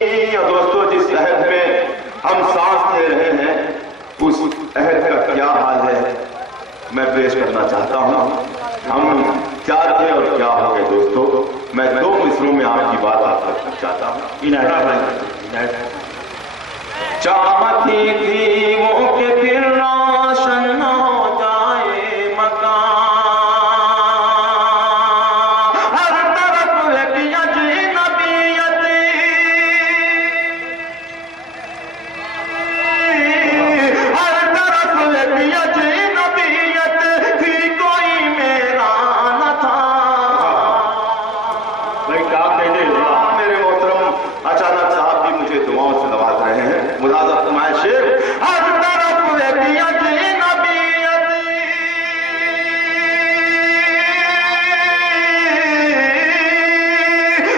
دوستوں جس عہد میں ہم سانس لے رہے ہیں اس عہد کا کیا حال ہے میں پیش کرنا چاہتا ہوں. ہم کیا تھے اور کیا ہو گئے دوستوں. میں دو مصروں میں آپ کی بات آپ تک پہنچاتا ہوں. چاہتی تھی وہ کہ پھر روشن ہو جائے مکان، ہر طرف ایک اجنبیت، ہر طرف ایک اجنبیت تھی، کوئی میرا نہ تھا. میرے محترم اچانک صاحب بھی مجھے دعاؤں سے نواز رہے ہیں. ملازم فرمائے شیر ہر طرف ایک اجنبیت،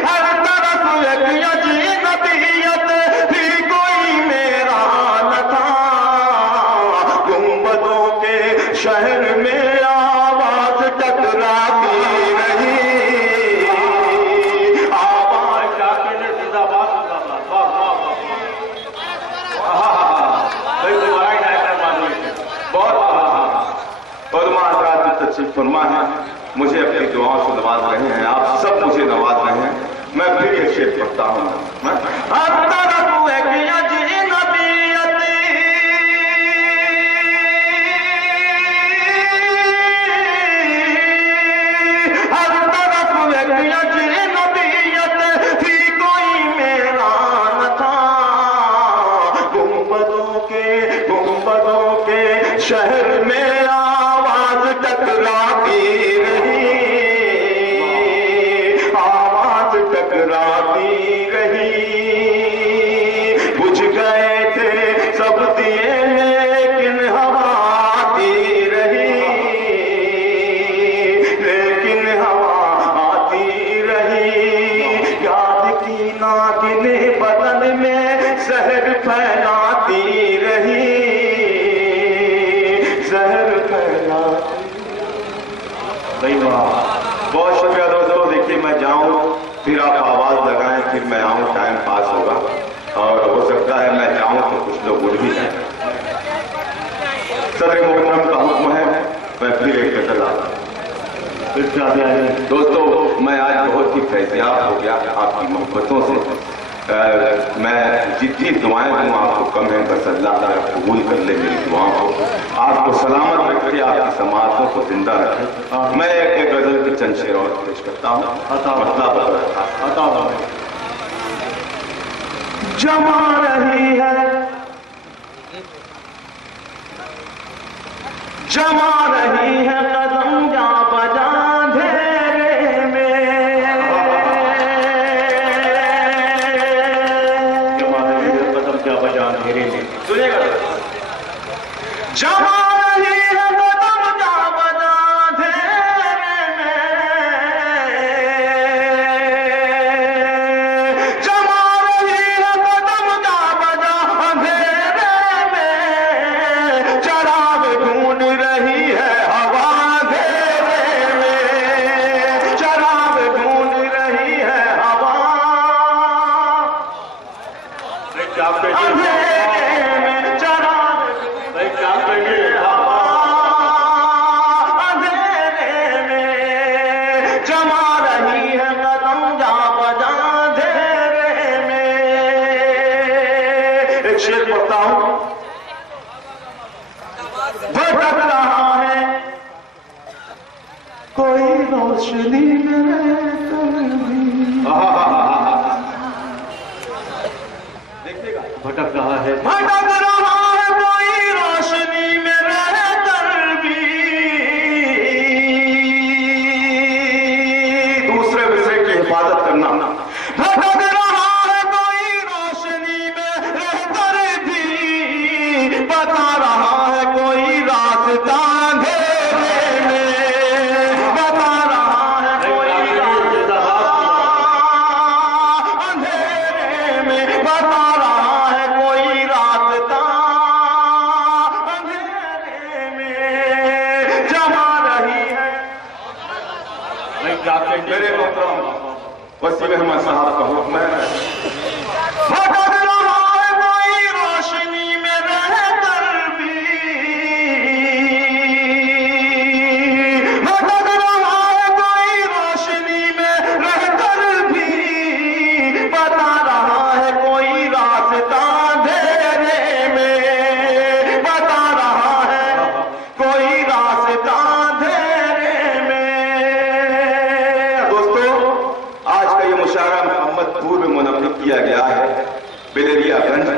ہر طرف ایک اجنبیت تھی، کوئی میرا نہ تھا. گنبدوں کے شہر میں آواز ٹکراتی رہی، فرما ہے مجھے اپنی دعاؤں سے نواز رہے ہیں. آپ سب مجھے نواز رہے ہیں. میں پھر یہ شعر پڑھتا ہوں. ہر طرف ایک اجنبیت، ہر طرف ایک اجنبیت تھی، کوئی میرا نہ تھا. گنبدوں کے شہر میں آواز ٹکراتی رہی، آواز ٹکراتی رہی. بجھ گئے تھے سب دیے لیکن ہوا آتی رہی، لیکن ہوا آتی رہی. یاد کی ناگن بدن میں زہر پھیلاتی رہی، زہر پھیلاتی. بہت شکریہ دوستوں. دیکھیے میں جاؤں پھر آپ آواز لگائیں پھر میں آؤں، ٹائم پاس ہوگا اور ہو سکتا ہے میں جاؤں تو کچھ لوگ اڑ بھی جائیں. صدر محترم کا حکم ہے میں پھر ایک غزل آتا ہوں. دوستوں میں آج بہت ہی فیضیاب ہو گیا آپ کی محبتوں سے. میں جتنی دعائیں دوں آپ کو کم ہیں، بس اللہ تعالیٰ قبول کر لے میری دعاؤں کو. آپ کو سلامت رکھے، آپ کی سماعتوں کو زندہ رکھے. میں ایک غزل کی چند شعر اور پیش کرتا ہوں. جما رہی ہے، جما رہی ہے قدم جا بجا اندھیرے میں، جما رہی ہے قدم جا بجا اندھیرے میں. سنیے گا. جما رہی ہے قدم جا بجا اندھیرے میں، جما رہی ہے قدم جا بجا اندھیرے میں. چراغ ڈھونڈ رہی ہے ہوا اندھیرے میں، چراغ ڈھونڈ رہی ہے ہوا اندھیرے میں، چراغ اندھیرے میں. جما رہی ہے قدم جا بجا اندھیرے میں. ایک شعر پڑھتا ہوں. بھٹک رہا ہے کوئی روشنی میں، بھٹک رہا ہے کوئی روشنی میں رہ کر بھی. دوسرے مصرے کی حفاظت کرنا. بھٹک رہا ہے کوئی روشنی میں رہ کر بھی، بتا رہا ہے کوئی راستہ اندھیرے میں، بتا رہا ہے کوئی راستہ اندھیرے میں، بتا رہا ہے کوئی راستہ اندھیرے میں. جما رہی ہے. میرے محترم وسیم احمد صاحب کا حکم ہے. محمد پور میں منعقد کیا گیا ہے بلیریا گنج.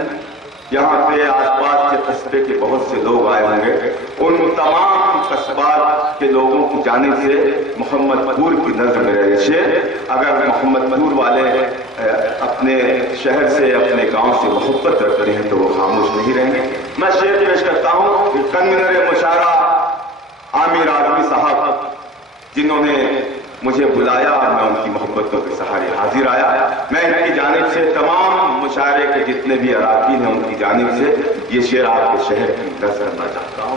یہاں پہ آس پاس کے قصبے کے بہت سے لوگ آئے ہوں گے. ان تمام قصبات کے لوگوں کی جانب سے محمد پور کی نظر میں رہے شعر. اگر محمد پور والے اپنے شہر سے اپنے گاؤں سے محبت رکھتے ہیں تو وہ خاموش نہیں رہیں گے. میں شعر پیش کرتا ہوں. کنوینر مشاعرہ عامر آدمی صاحب جنہوں نے مجھے بلایا اور میں ان کی محبتوں کے سہارے حاضر آیا. میں ان کی جانب سے تمام مشاعرے کے جتنے بھی اراکین ہیں ان کی جانب سے یہ شعر آپ کے شہر کی نظر کرنا چاہتا ہوں.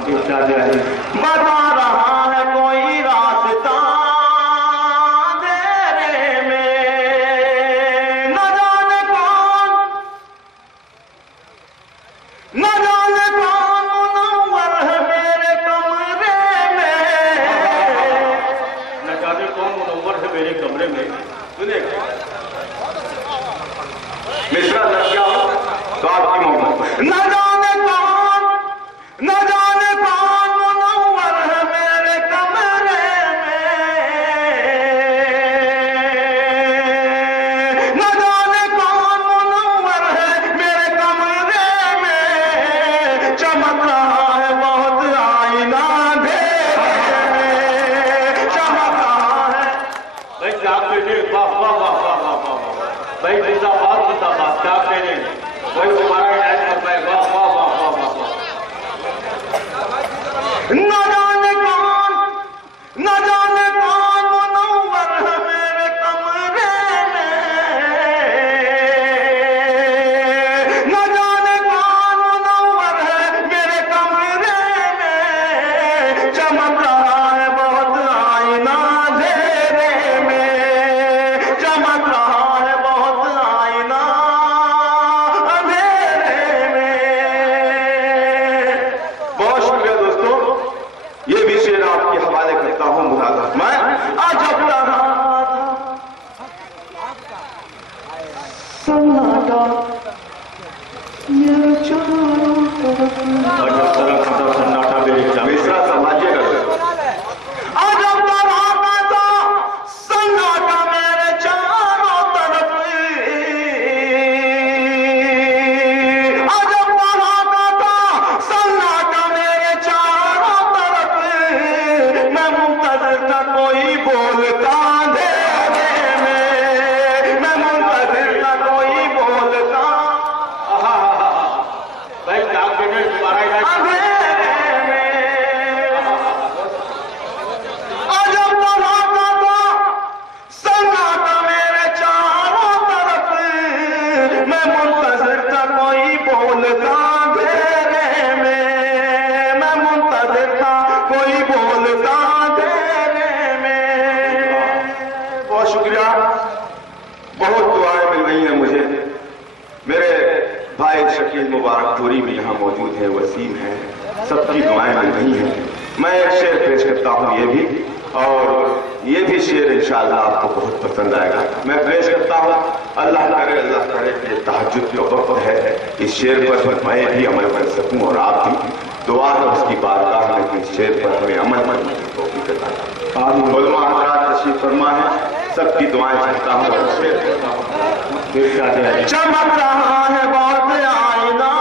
بتا رہا ہے کوئی راستہ اندھیرے میں، نہ جانے کون منور ہے میرے کمرے میں. نہ جانے کون منور ہے میرے کمرے میں. سنے گا مصرا لگ گیا ہو تو آپ کی محبت. نہ جانے کون منور ہے میرے کمرے میں، نہ جانے کون منور ہے میرے کمرے میں. چمک رہا ہے بہت آئینہ اندھیرے میں، چمک رہا ہے. بھائی کیا کہنے؟ واہ واہ واہ واہ واہ واہ. بھائی جیسا بات کیا کہنے؟ وہی ہمارا علاج کرتا ہے. واہ واہ واہ واہ واہ واہ. نہ جانے کون منور ہے میرے کمرے میں، نہ جانے کون منور ہے میرے کمرے میں. چمک رہا ہے بہت آئینہ اندھیرے میں، چمک رہا ہے بہت آئینہ اندھیرے میں. بہت شکریہ دوستوں. یہ بھی شعر آپ کے حوالے کرتا ہوں. مراد میں عجب لگا سناٹا میرے چاروں طرف. اور جب طرح سناٹا میرے مصرا سمجھیے گا. عجب لگا سناٹا میرے چاروں طرف، عجب لگا سناٹا میرے چاروں طرف. میں منتظر تھا کوئی بولتا اندھیرے میں، میں منتظر تھا کوئی بولتا بھائی کیا کہنے؟ تمہارا علاج اندھیرے میں. عجب لگا سناٹا میرے چاروں طرف. میں منتظر تھا کوئی بولتا اندھیرے میں، میں منتظر تھا کوئی بولتا اندھیرے میں. بہت شکریہ. بہت دعائیں مل رہی ہیں مجھے. میرے بھائی شکیل مبارک پوری بھی یہاں موجود ہیں، وسیم ہیں. سب کی دعائیں مل رہی ہیں. میں ایک شعر پیش کرتا ہوں یہ بھی، اور یہ بھی شعر انشاءاللہ آپ کو بہت پسند آئے گا. میں پیش کرتا ہوں. اللہ کرے کہ یہ تہجد کا وقت ہے. اس شعر پر میں بھی عمل کر سکوں اور آپ بھی. دعا ہے اس کی بارگاہ میں کہ اس شعر پر ہمیں عمل کرنے کی توفیق عطا فرمائے. علماء حضرات تشریف فرما ہے. سب کی دعائیں چاہتا ہوں. چمک رہا ہے بہت آئینہ